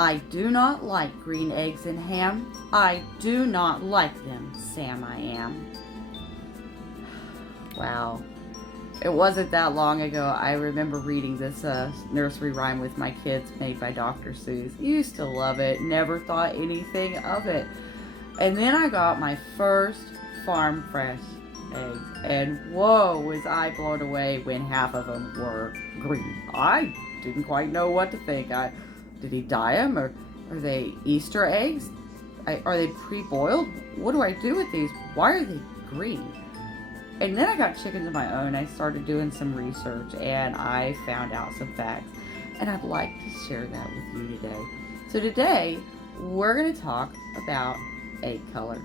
I do not like green eggs and ham. I do not like them, Sam I am. Wow. It wasn't that long ago. I remember reading this nursery rhyme with my kids made by Dr. Seuss. Used to love it. Never thought anything of it. And then I got my first farm fresh eggs. And whoa, was I blown away when half of them were green. I didn't quite know what to think. Did he dye them? Or are they Easter eggs? Are they pre-boiled? What do I do with these? Why are they green? And then I got chickens of my own. I started doing some research and I found out some facts. And I'd like to share that with you today. So today, we're going to talk about egg color.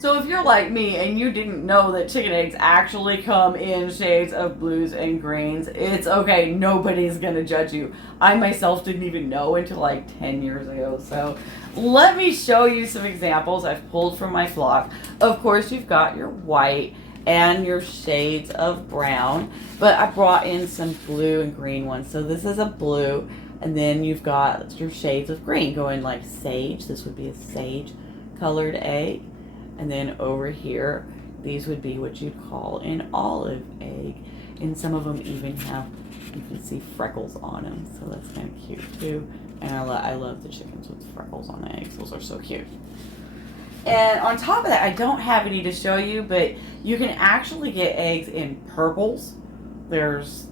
So if you're like me and you didn't know that chicken eggs actually come in shades of blues and greens, it's okay. Nobody's going to judge you. I myself didn't even know until like 10 years ago. So let me show you some examples I've pulled from my flock. Of course, you've got your white and your shades of brown, but I brought in some blue and green ones. So this is a blue, and then you've got your shades of green going like sage. This would be a sage colored egg. And then over here, these would be what you'd call an olive egg. And some of them even have, you can see freckles on them. So that's kind of cute too. And I love the chickens with freckles on the eggs. Those are so cute. And on top of that, I don't have any to show you, but you can actually get eggs in purples. There's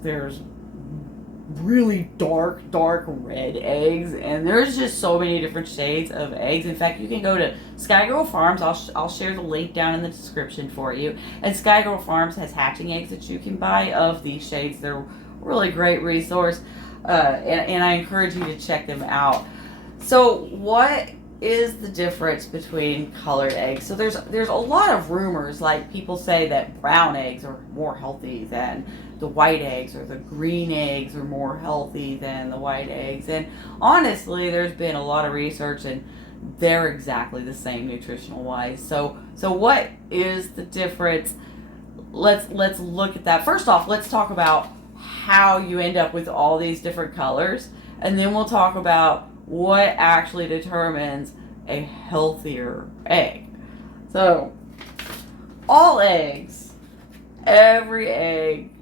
really dark red eggs, and there's just so many different shades of eggs. In fact, you can go to Sky Girl Farms. I'll share the link down in the description for you. And Sky Girl Farms has hatching eggs that you can buy of these shades. They're a really great resource, and I encourage you to check them out. So what is the difference between colored eggs? So there's a lot of rumors, like people say that brown eggs are more healthy than the white eggs, or the green eggs are more healthy than the white eggs. And honestly, there's been a lot of research and they're exactly the same nutritional wise. So what is the difference? Let's look at that. First off, let's talk about how you end up with all these different colors, and then we'll talk about what actually determines a healthier egg. So, all eggs, every egg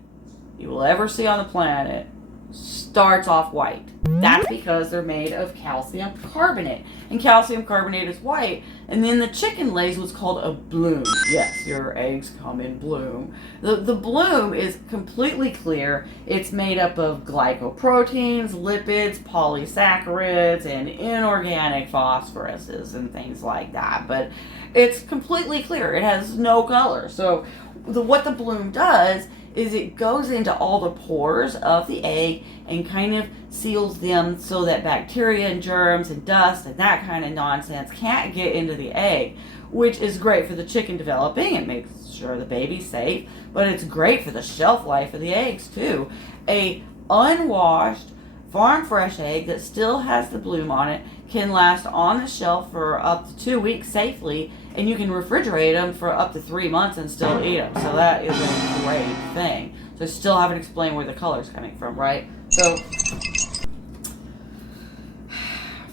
you will ever see on the planet starts off white. That's because they're made of calcium carbonate. And calcium carbonate is white. And then the chicken lays what's called a bloom. Yes, your eggs come in bloom. The bloom is completely clear. It's made up of glycoproteins, lipids, polysaccharides, and inorganic phosphoruses and things like that. But it's completely clear. It has no color. So what the bloom does is it goes into all the pores of the egg and kind of seals them so that bacteria and germs and dust and that kind of nonsense can't get into the egg, which is great for the chicken developing. It makes sure the baby's safe, but it's great for the shelf life of the eggs too. A unwashed farm fresh egg that still has the bloom on it can last on the shelf for up to 2 weeks safely, and you can refrigerate them for up to 3 months and still eat them. So that is a great thing. So I still haven't explained where the color's coming from, right? So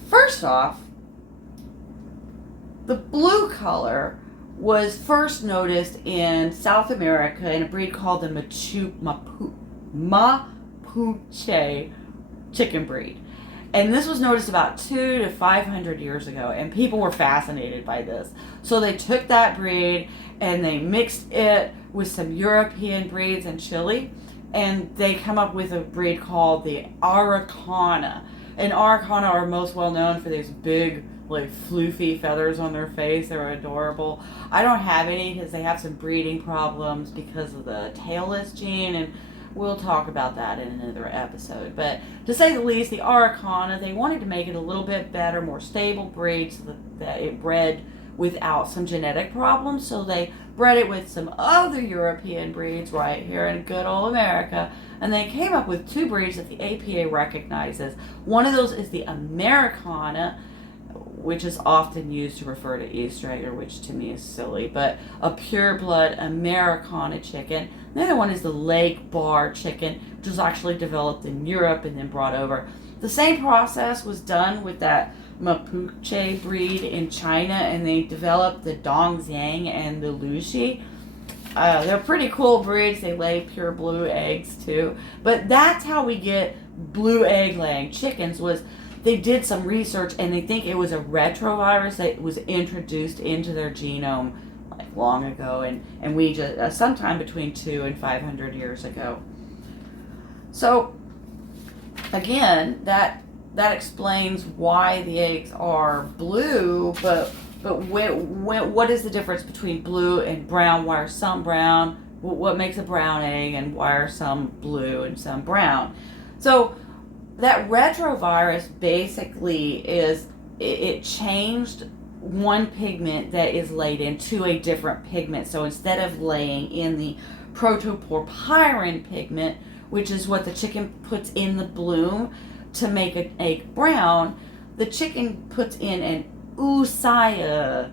first off, the blue color was first noticed in South America in a breed called the Mapuche chicken breed. And this was noticed about 200 to 500 years ago, and people were fascinated by this. So they took that breed and they mixed it with some European breeds in Chile, and they come up with a breed called the Araucana. And Araucana are most well known for these big, like, floofy feathers on their face. They're adorable. I don't have any because they have some breeding problems because of the tailless gene, and we'll talk about that in another episode. But to say the least, the Araucana, they wanted to make it a little bit better, more stable breed so that it bred without some genetic problems. So they bred it with some other European breeds right here in good old America. And they came up with 2 breeds that the APA recognizes. One of those is the Americana, which is often used to refer to Easter egg, which to me is silly, but a pure blood Americana chicken. The other one is the Lake Bar chicken, which was actually developed in Europe and then brought over. The same process was done with that Mapuche breed in China, and they developed the Dongxiang and the Lushi. They're pretty cool breeds. They lay pure blue eggs too. But that's how we get blue egg laying chickens. Was they did some research and they think it was a retrovirus that was introduced into their genome like long ago, and we just sometime between 200 and 500 years ago. So again, that explains why the eggs are blue, but what is the difference between blue and brown? Why are some brown? What makes a brown egg, and why are some blue and some brown? So that retrovirus basically is, it changed one pigment that is laid into a different pigment. So instead of laying in the protoporphyrin pigment, which is what the chicken puts in the bloom to make an egg brown, the chicken puts in an eucyanin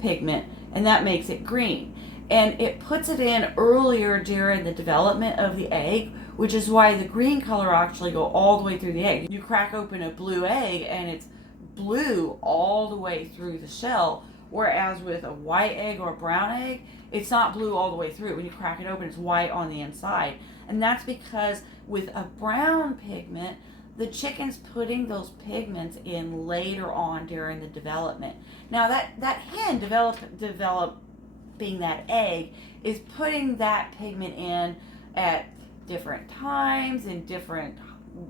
pigment, and that makes it green. And it puts it in earlier during the development of the egg, which is why the green color actually go all the way through the egg. You crack open a blue egg and it's blue all the way through the shell, whereas with a white egg or a brown egg, it's not blue all the way through. When you crack it open, it's white on the inside. And that's because with a brown pigment, the chicken's putting those pigments in later on during the development. Now that hen developing that egg is putting that pigment in at different times in different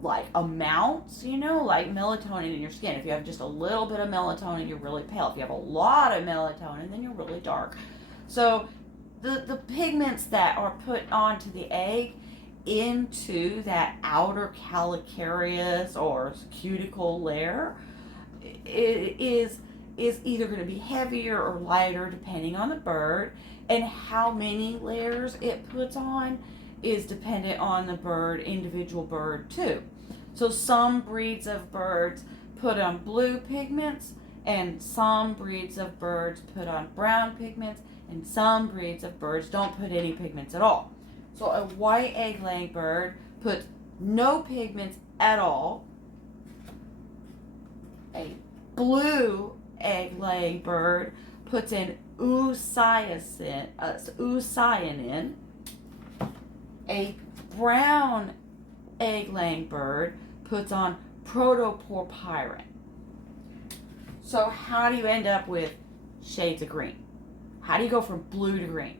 like amounts, like melatonin in your skin. If you have just a little bit of melatonin, you're really pale. If you have a lot of melatonin, then you're really dark. So the pigments that are put onto the egg into that outer calcareous or cuticle layer is either going to be heavier or lighter depending on the bird, and how many layers it puts on is dependent on the individual bird too. So some breeds of birds put on blue pigments, and some breeds of birds put on brown pigments, and some breeds of birds don't put any pigments at all. So a white egg-laying bird puts no pigments at all. A blue egg-laying bird puts in eucyanin. A brown egg-laying bird puts on protoporphyrin. So how do you end up with shades of green? How do you go from blue to green?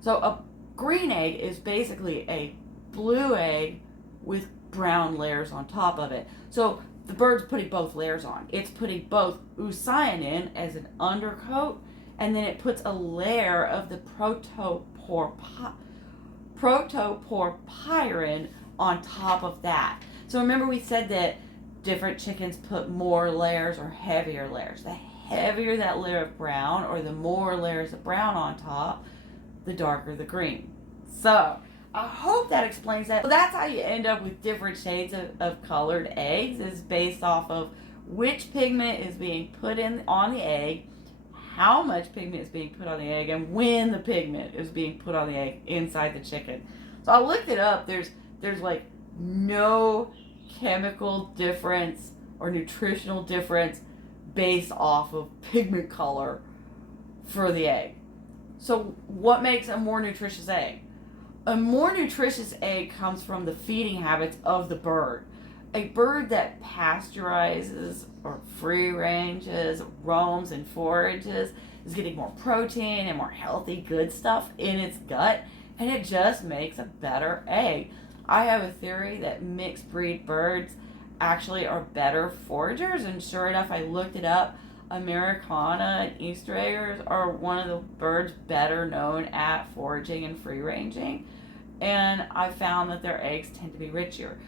So a green egg is basically a blue egg with brown layers on top of it. So the bird's putting both layers on. It's putting both eucyanin as an undercoat, and then it puts a layer of the protoporphyrin on top of that. So remember we said that different chickens put more layers or heavier layers. The heavier that layer of brown, or the more layers of brown on top, the darker the green. So I hope that explains that. So that's how you end up with different shades of colored eggs, is based off of which pigment is being put in on the egg, how much pigment is being put on the egg, and when the pigment is being put on the egg inside the chicken. So I looked it up. There's like no chemical difference or nutritional difference based off of pigment color for the egg. So what makes a more nutritious egg? A more nutritious egg comes from the feeding habits of the bird. A bird that pasteurizes or free ranges, roams and forages is getting more protein and more healthy, good stuff in its gut, and it just makes a better egg. I have a theory that mixed breed birds actually are better foragers, and sure enough, I looked it up. Araucana and Easter eggers are one of the birds better known at foraging and free ranging, and I found that their eggs tend to be richer.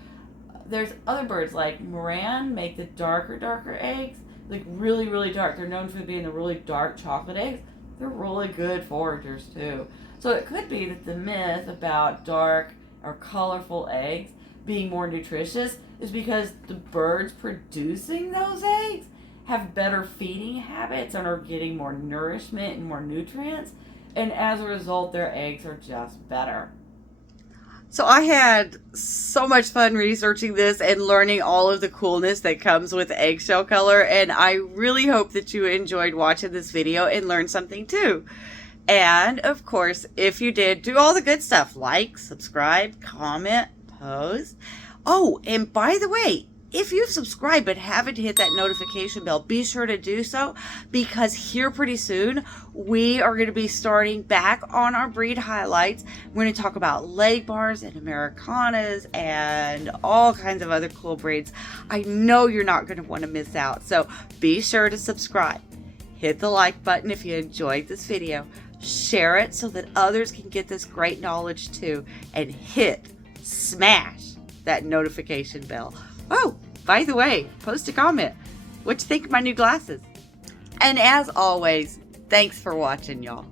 There's other birds like Moran make the darker eggs, like really, really dark. They're known for being the really dark chocolate eggs. They're really good foragers too. So it could be that the myth about dark or colorful eggs being more nutritious is because the birds producing those eggs have better feeding habits and are getting more nourishment and more nutrients, and as a result their eggs are just better. So I had so much fun researching this and learning all of the coolness that comes with eggshell color, and I really hope that you enjoyed watching this video and learned something too. And of course, if you did, do all the good stuff, like, subscribe, comment, post. Oh, and by the way, if you've subscribed but haven't hit that notification bell, be sure to do so, because here pretty soon we are going to be starting back on our breed highlights. We're going to talk about leg bars and Araucanas and all kinds of other cool breeds. I know you're not going to want to miss out, so be sure to subscribe. Hit the like button if you enjoyed this video. Share it so that others can get this great knowledge too, and smash that notification bell. Oh, by the way, post a comment. What you think of my new glasses? And as always, thanks for watching, y'all.